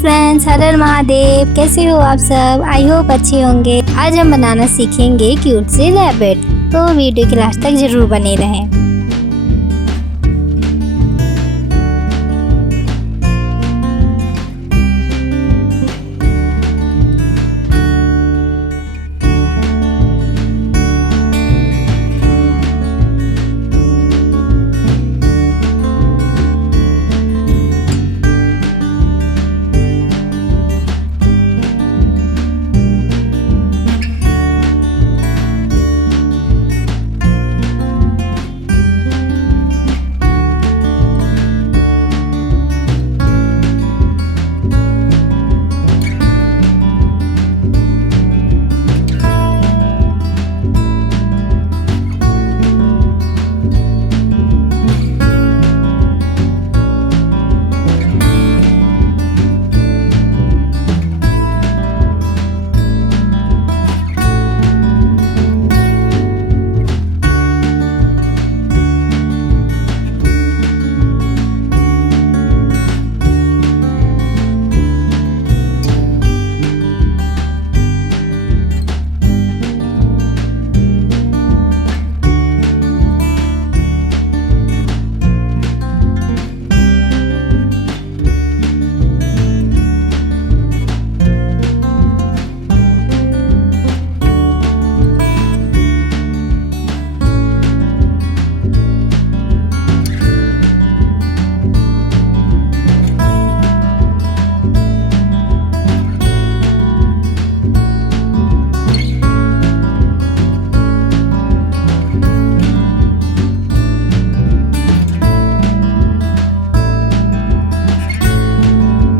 फ्रेंड्स, हर हर महादेव। कैसे हो आप सब? आई होप अच्छे होंगे। आज हम बनाना सीखेंगे क्यूट से रैबिट, तो वीडियो के लास्ट तक जरूर बने रहें।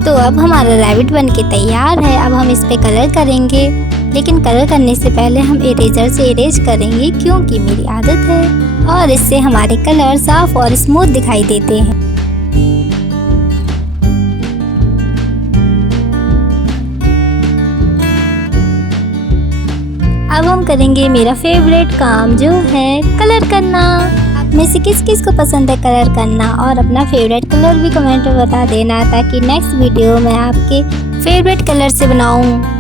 तो अब हमारा रैबिट बन के तैयार है। अब हम इस पे कलर करेंगे, लेकिन कलर करने से पहले हम इरेजर से इरेज करेंगे, क्योंकि मेरी आदत है और इससे हमारे कलर साफ और स्मूथ दिखाई देते हैं। अब हम करेंगे मेरा फेवरेट काम, जो है कलर करना। आप में से किस किस को पसंद है कलर करना, और अपना फेवरेट कलर भी कमेंट में बता देना, ताकि नेक्स्ट वीडियो मैं आपके फेवरेट कलर से बनाऊं।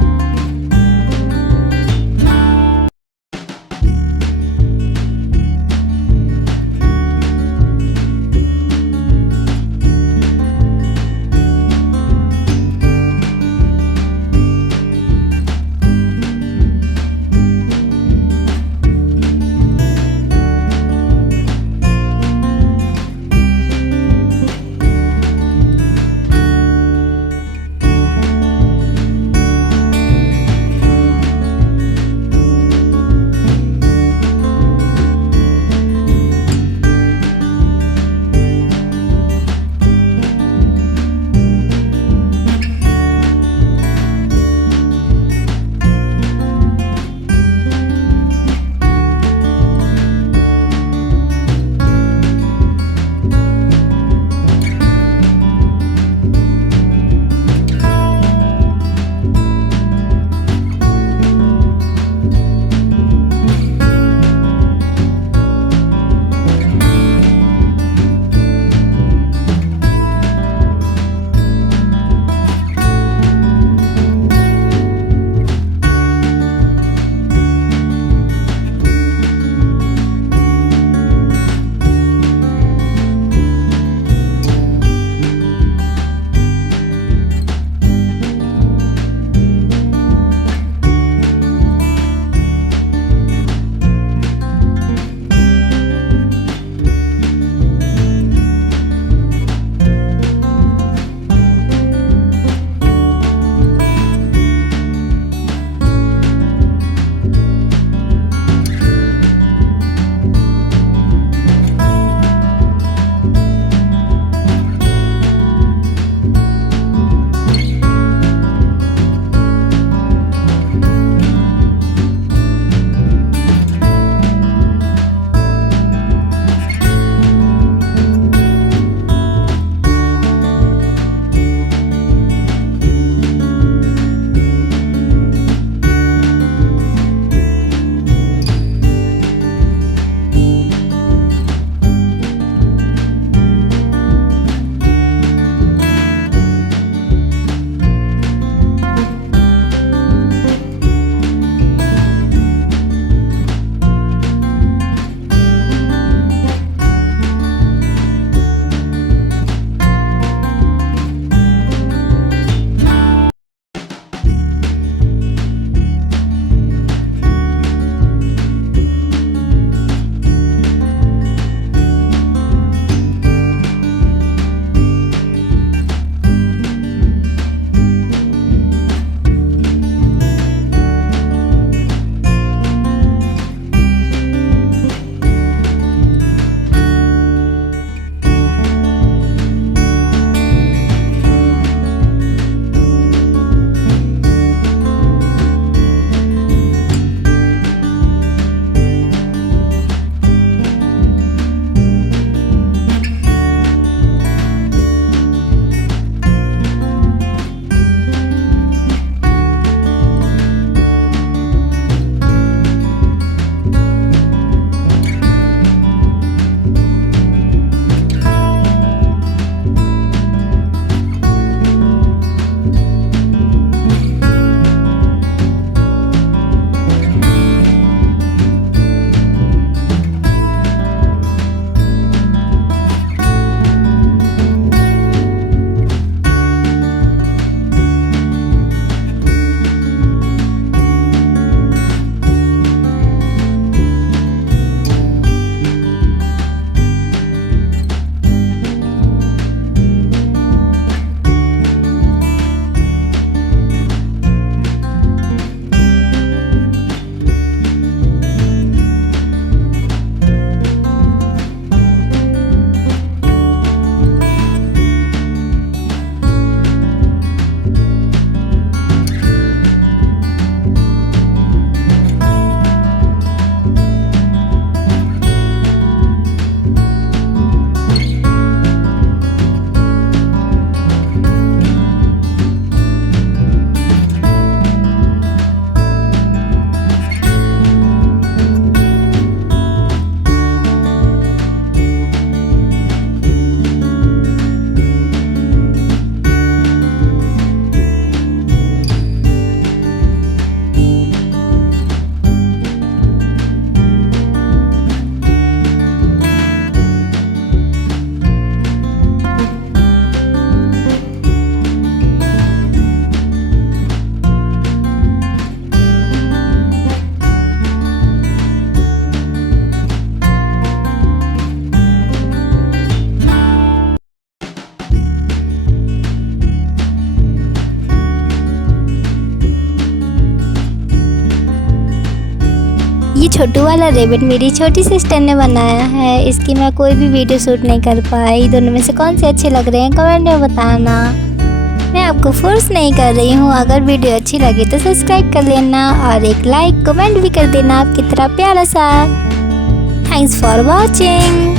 ये छोटू वाला रेबिट मेरी छोटी सिस्टर ने बनाया है। इसकी मैं कोई भी वीडियो शूट नहीं कर पाई। दोनों में से कौन से अच्छे लग रहे हैं कमेंट में बताना। मैं आपको फोर्स नहीं कर रही हूँ। अगर वीडियो अच्छी लगी तो सब्सक्राइब कर लेना और एक लाइक कमेंट भी कर देना आपकी तरह प्यारा सा। Thanks for watching.